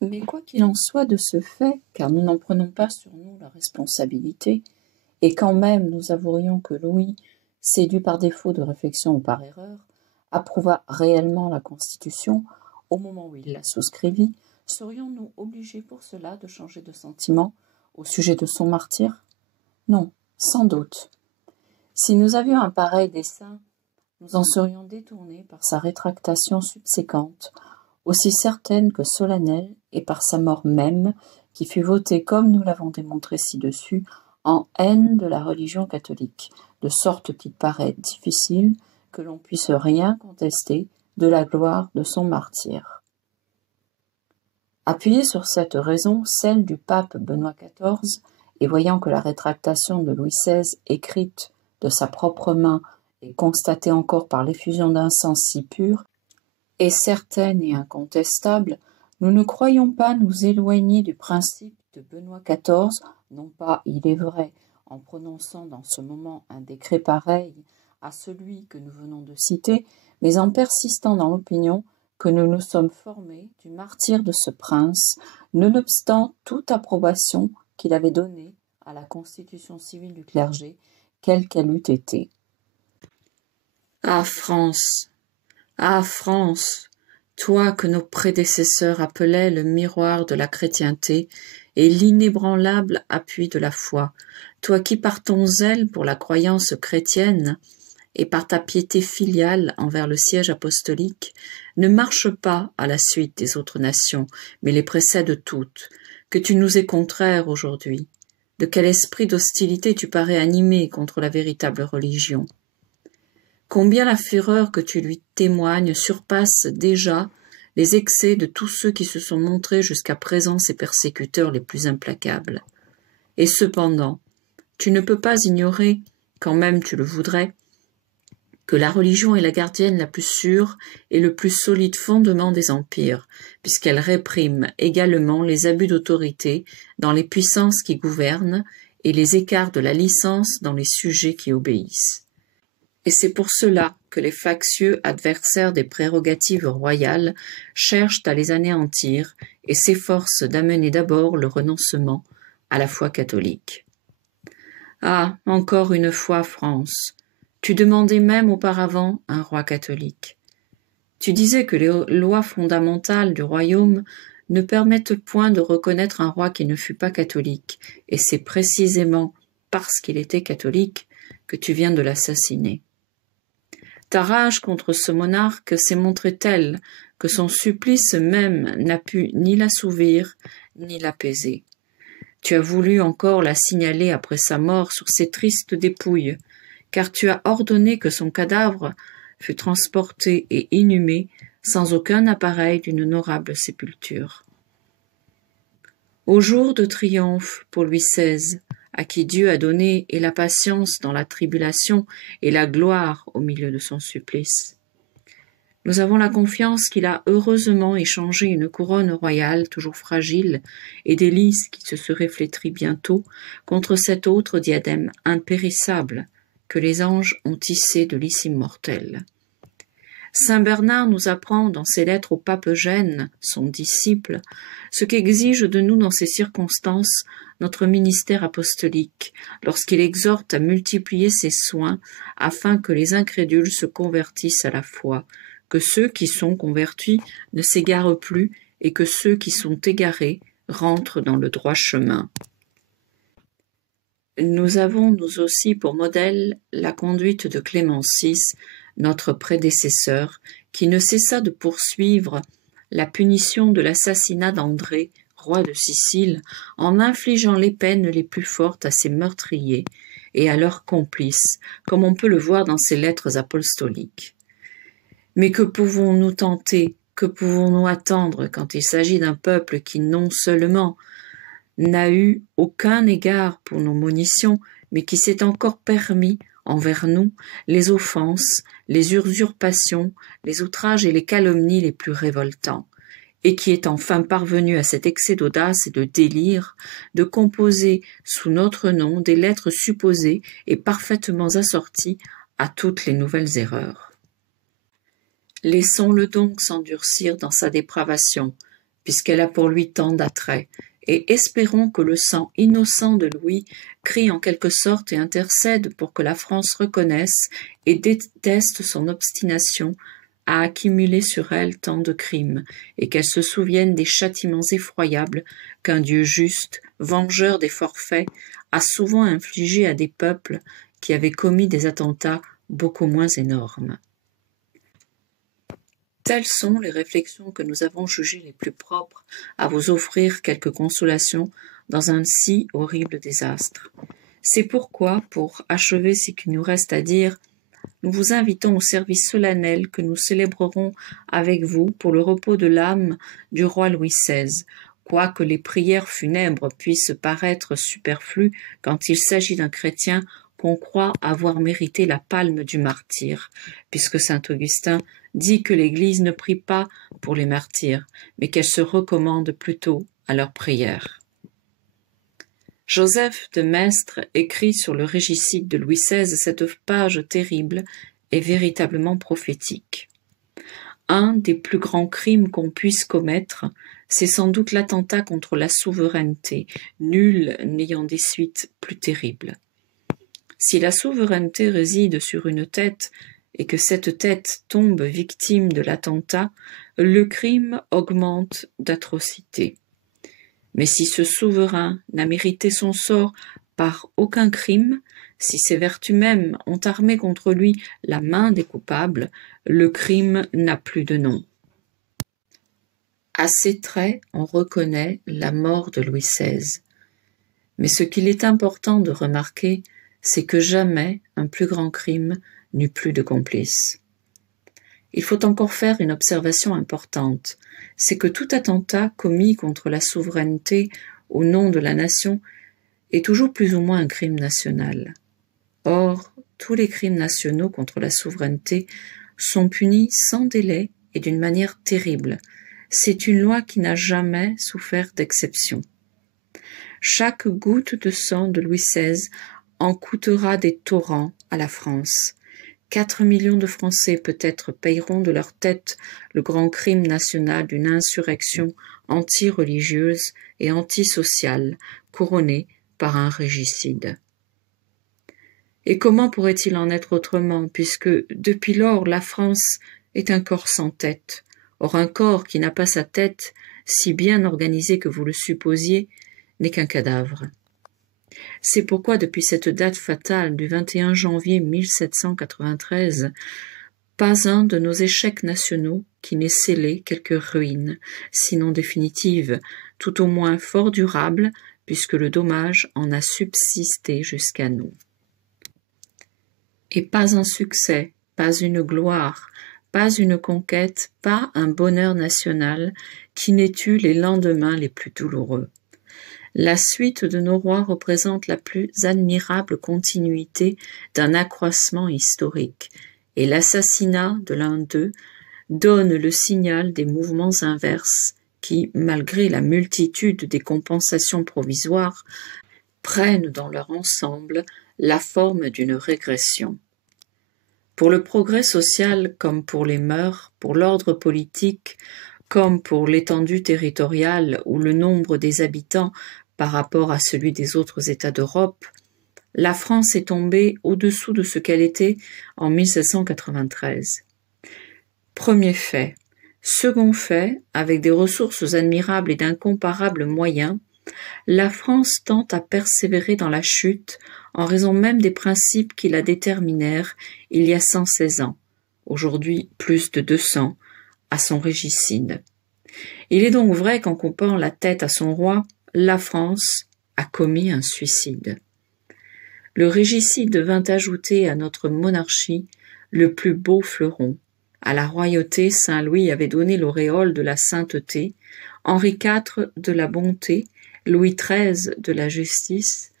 Mais quoi qu'il en soit de ce fait, car nous n'en prenons pas sur nous la responsabilité, et quand même nous avouerions que Louis, séduit par défaut de réflexion ou par erreur, approuva réellement la Constitution au moment où il la souscrivit, serions-nous obligés pour cela de changer de sentiment au sujet de son martyre? Non, sans doute. Si nous avions un pareil dessein, nous en serions détournés par sa rétractation subséquente, aussi certaine que solennelle, et par sa mort même, qui fut votée, comme nous l'avons démontré ci-dessus, en haine de la religion catholique, de sorte qu'il paraît difficile que l'on puisse rien contester de la gloire de son martyre. Appuyé sur cette raison, celle du pape Benoît XIV, et voyant que la rétractation de Louis XVI, écrite de sa propre main et constatée encore par l'effusion d'un sang si pur, est certaine et incontestable, nous ne croyons pas nous éloigner du principe de Benoît XIV, non pas, il est vrai, en prononçant dans ce moment un décret pareil à celui que nous venons de citer, mais en persistant dans l'opinion que nous nous sommes formés du martyre de ce prince, nonobstant toute approbation qu'il avait donnée à la constitution civile du clergé, quelle qu'elle eût été. Ah France! Ah France! Toi que nos prédécesseurs appelaient le miroir de la chrétienté et l'inébranlable appui de la foi, toi qui par ton zèle pour la croyance chrétienne et par ta piété filiale envers le siège apostolique, ne marche pas à la suite des autres nations, mais les précède toutes, que tu nous es contraire aujourd'hui. De quel esprit d'hostilité tu parais animé contre la véritable religion? Combien la fureur que tu lui témoignes surpasse déjà les excès de tous ceux qui se sont montrés jusqu'à présent ses persécuteurs les plus implacables. Et cependant, tu ne peux pas ignorer, quand même tu le voudrais, que la religion est la gardienne la plus sûre et le plus solide fondement des empires, puisqu'elle réprime également les abus d'autorité dans les puissances qui gouvernent et les écarts de la licence dans les sujets qui obéissent. Et c'est pour cela que les factieux adversaires des prérogatives royales cherchent à les anéantir et s'efforcent d'amener d'abord le renoncement à la foi catholique. Ah, encore une fois, France, tu demandais même auparavant un roi catholique. Tu disais que les lois fondamentales du royaume ne permettent point de reconnaître un roi qui ne fût pas catholique, et c'est précisément parce qu'il était catholique que tu viens de l'assassiner. Ta rage contre ce monarque s'est montrée telle que son supplice même n'a pu ni l'assouvir ni l'apaiser. Tu as voulu encore la signaler après sa mort sur ses tristes dépouilles, car tu as ordonné que son cadavre fût transporté et inhumé sans aucun appareil d'une honorable sépulture. Au jour de triomphe pour Louis XVI, à qui Dieu a donné et la patience dans la tribulation et la gloire au milieu de son supplice. Nous avons la confiance qu'il a heureusement échangé une couronne royale toujours fragile et des lys qui se seraient flétris bientôt contre cet autre diadème impérissable que les anges ont tissé de lys immortel. Saint Bernard nous apprend dans ses lettres au pape Eugène, son disciple, ce qu'exige de nous dans ces circonstances notre ministère apostolique, lorsqu'il exhorte à multiplier ses soins afin que les incrédules se convertissent à la foi, que ceux qui sont convertis ne s'égarent plus et que ceux qui sont égarés rentrent dans le droit chemin. Nous avons nous aussi pour modèle la conduite de Clément VI, notre prédécesseur, qui ne cessa de poursuivre la punition de l'assassinat d'André, roi de Sicile, en infligeant les peines les plus fortes à ses meurtriers et à leurs complices, comme on peut le voir dans ses lettres apostoliques. Mais que pouvons-nous tenter, que pouvons-nous attendre quand il s'agit d'un peuple qui non seulement n'a eu aucun égard pour nos monitions, mais qui s'est encore permis, envers nous, les offenses, les usurpations, les outrages et les calomnies les plus révoltants, et qui est enfin parvenu à cet excès d'audace et de délire de composer sous notre nom des lettres supposées et parfaitement assorties à toutes les nouvelles erreurs. Laissons-le donc s'endurcir dans sa dépravation, puisqu'elle a pour lui tant d'attraits, et espérons que le sang innocent de Louis crie en quelque sorte et intercède pour que la France reconnaisse et déteste son obstination à accumuler sur elle tant de crimes, et qu'elle se souvienne des châtiments effroyables qu'un Dieu juste, vengeur des forfaits, a souvent infligés à des peuples qui avaient commis des attentats beaucoup moins énormes. Telles sont les réflexions que nous avons jugées les plus propres à vous offrir quelques consolations dans un si horrible désastre. C'est pourquoi, pour achever ce qu'il nous reste à dire, nous vous invitons au service solennel que nous célébrerons avec vous pour le repos de l'âme du roi Louis XVI, quoique les prières funèbres puissent paraître superflues quand il s'agit d'un chrétien qu'on croit avoir mérité la palme du martyre, puisque saint Augustin dit que l'Église ne prie pas pour les martyrs, mais qu'elle se recommande plutôt à leurs prières. Joseph de Maistre écrit sur le régicide de Louis XVI cette page terrible et véritablement prophétique. Un des plus grands crimes qu'on puisse commettre, c'est sans doute l'attentat contre la souveraineté, nul n'ayant des suites plus terribles. Si la souveraineté réside sur une tête et que cette tête tombe victime de l'attentat, le crime augmente d'atrocité. Mais si ce souverain n'a mérité son sort par aucun crime, si ses vertus mêmes ont armé contre lui la main des coupables, le crime n'a plus de nom. À ces traits, on reconnaît la mort de Louis XVI. Mais ce qu'il est important de remarquer, c'est que jamais un plus grand crime n'eut plus de complices. Il faut encore faire une observation importante, c'est que tout attentat commis contre la souveraineté au nom de la nation est toujours plus ou moins un crime national. Or, tous les crimes nationaux contre la souveraineté sont punis sans délai et d'une manière terrible. C'est une loi qui n'a jamais souffert d'exception. Chaque goutte de sang de Louis XVI en coûtera des torrents à la France. 4 millions de Français peut-être payeront de leur tête le grand crime national d'une insurrection anti-religieuse et antisociale, couronnée par un régicide. Et comment pourrait-il en être autrement, puisque depuis lors la France est un corps sans tête. Or un corps qui n'a pas sa tête, si bien organisé que vous le supposiez, n'est qu'un cadavre. C'est pourquoi depuis cette date fatale du 21 janvier 1793, pas un de nos échecs nationaux qui n'ait scellé quelque ruine, sinon définitive, tout au moins fort durable, puisque le dommage en a subsisté jusqu'à nous. Et pas un succès, pas une gloire, pas une conquête, pas un bonheur national qui n'ait eu les lendemains les plus douloureux. La suite de nos rois représente la plus admirable continuité d'un accroissement historique, et l'assassinat de l'un d'eux donne le signal des mouvements inverses qui, malgré la multitude des compensations provisoires, prennent dans leur ensemble la forme d'une régression. Pour le progrès social comme pour les mœurs, pour l'ordre politique comme pour l'étendue territoriale ou le nombre des habitants par rapport à celui des autres États d'Europe, la France est tombée au-dessous de ce qu'elle était en 1793. Premier fait. Second fait, avec des ressources admirables et d'incomparables moyens, la France tente à persévérer dans la chute en raison même des principes qui la déterminèrent il y a 116 ans, aujourd'hui plus de 200, à son régicide. Il est donc vrai qu'en coupant la tête à son roi, la France a commis un suicide. Le régicide vint ajouter à notre monarchie le plus beau fleuron. À la royauté, Saint Louis avait donné l'auréole de la sainteté, Henri IV de la bonté, Louis XIII de la justice,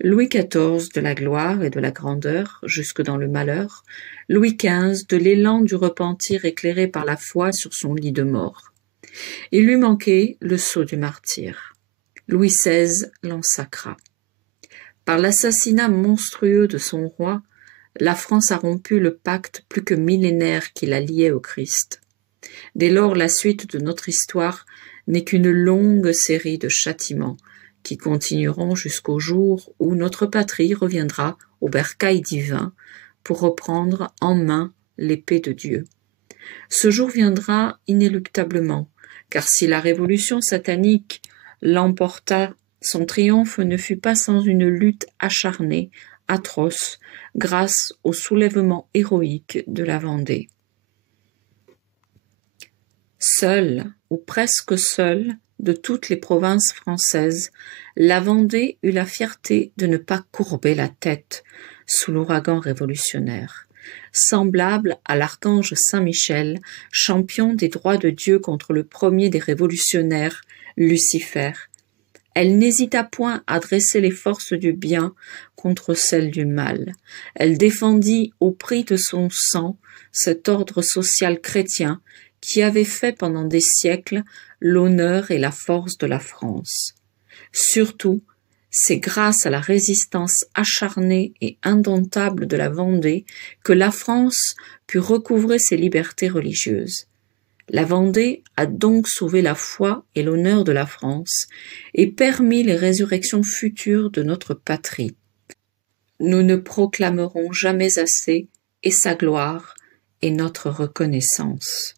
Louis XIV de la gloire et de la grandeur jusque dans le malheur, Louis XV de l'élan du repentir éclairé par la foi sur son lit de mort. Il lui manquait le sceau du martyr. Louis XVI l'en sacra. Par l'assassinat monstrueux de son roi, la France a rompu le pacte plus que millénaire qui la liait au Christ. Dès lors, la suite de notre histoire n'est qu'une longue série de châtiments qui continueront jusqu'au jour où notre patrie reviendra au bercail divin pour reprendre en main l'épée de Dieu. Ce jour viendra inéluctablement, car si la révolution satanique l'emporta, son triomphe ne fut pas sans une lutte acharnée, atroce, grâce au soulèvement héroïque de la Vendée. Seule, ou presque seule, de toutes les provinces françaises, la Vendée eut la fierté de ne pas courber la tête sous l'ouragan révolutionnaire. Semblable à l'archange Saint-Michel, champion des droits de Dieu contre le premier des révolutionnaires, Lucifer, elle n'hésita point à dresser les forces du bien contre celles du mal. Elle défendit au prix de son sang cet ordre social chrétien qui avait fait pendant des siècles l'honneur et la force de la France. Surtout, c'est grâce à la résistance acharnée et indomptable de la Vendée que la France put recouvrer ses libertés religieuses. La Vendée a donc sauvé la foi et l'honneur de la France et permis les résurrections futures de notre patrie. Nous ne proclamerons jamais assez et sa gloire et notre reconnaissance.